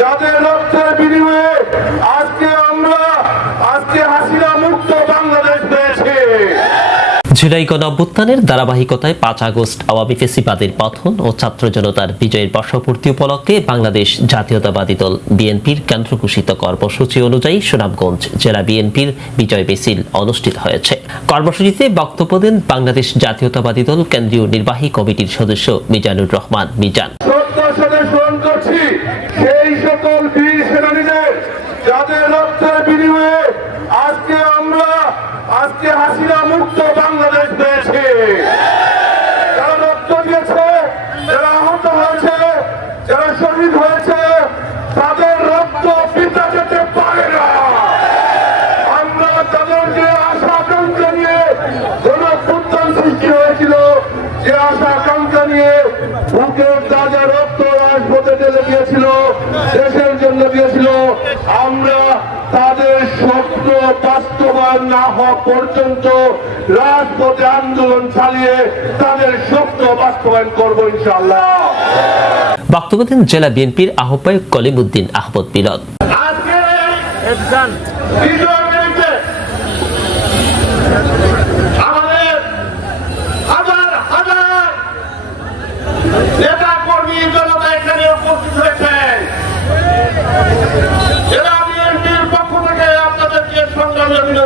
যাদের রক্তের বিনিময়ে আজকে আমরা আজকে হাসিনা মুক্ত বাংলাদেশ পেয়েছি। জুলাই গণ ধারাবাহিকতায় পাঁচ আগস্ট আওয়ামী ফেসিবাদের পথন ও ছাত্র জনতার বিজয়ের বর্ষপূর্তি উপলক্ষে বাংলাদেশ জাতীয়তাবাদী দল বিএনপির কেন্দ্র ঘোষিত কর্মসূচি অনুযায়ী সুনামগঞ্জ জেলা বিএনপির বিজয় মিছিল অনুষ্ঠিত হয়েছে। কর্মসূচিতে বক্তব্য দেন বাংলাদেশ জাতীয়তাবাদী দল কেন্দ্রীয় নির্বাহী কমিটির সদস্য মিজানুর রহমান মিজান। সকল বীর সেনানীদের যাদের রক্তের বিনিময়ে আজকে আমরা আজকে হাসিনা বাস্তবায়ন না হওয়া পর্যন্ত রাজপথে আন্দোলন চালিয়ে তাদের স্বপ্ন বাস্তবায়ন করব ইনশাল্লাহ বক্তব্য দেন জেলা বিএনপির আহ্বায়ক কলিমুদ্দিন আহমদ মিলন। আজকে বিজয় মিলিতে আমাদের হাজার হাজার নেতা কর্মী জনতা এখানে উপস্থিত হয়েছেন জেলা বিএনপির পক্ষ থেকে আপনাদেরকে সংগ্রামী অভিনন্দন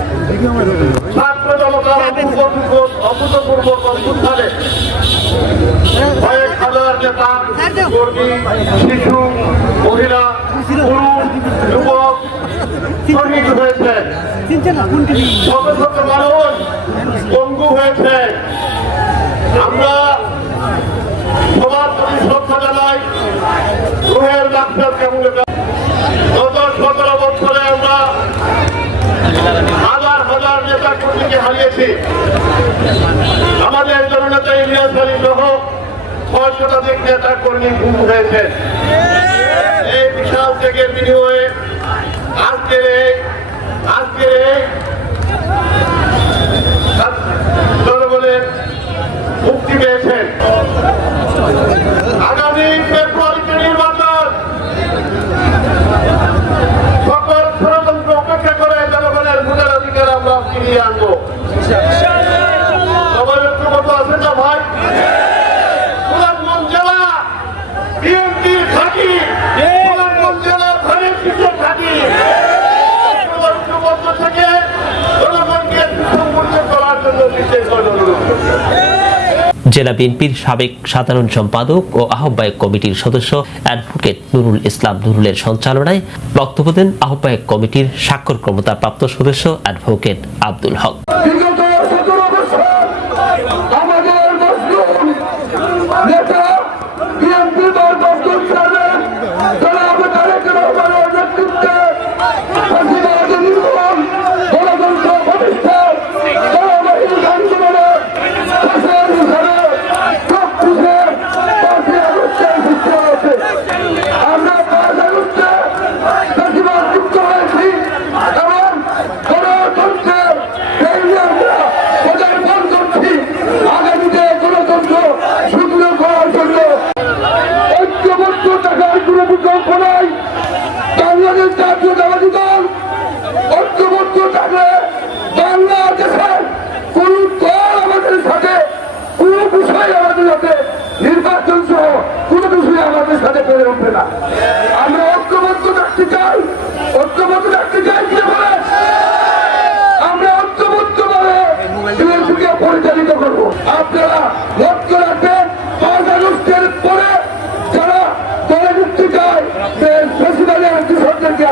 ছাত্র জনতার অভূতপূর্ব হয়েছে। শত শত মানুষ পঙ্গু হয়েছে। আমরা গত সতেরো বছরে আমরা হাজার হাজার নেতা হারিয়েছি আমাদের জননেতা ইলিয়াস আলী সহ ছয় শতাধিক নেতা কর্মী গুম হয়েছে এই বিশাল থেকে বিনিময়ে আজকের এই আজকের এই বিএনপি ঘাঁটি জেলার ধানের শীষের ঘাঁটি থেকে জনগণকে করার জন্য বিশেষ অনুরোধ জেলা বিএনপির সাবেক সাধারণ সম্পাদক ও আহ্বায়ক কমিটির সদস্য অ্যাডভোকেট নুরুল ইসলাম নুরুলের সঞ্চালনায় বক্তব্য দেন আহ্বায়ক কমিটির স্বাক্ষর ক্ষমতাপ্রাপ্ত সদস্য অ্যাডভোকেট আব্দুল হক।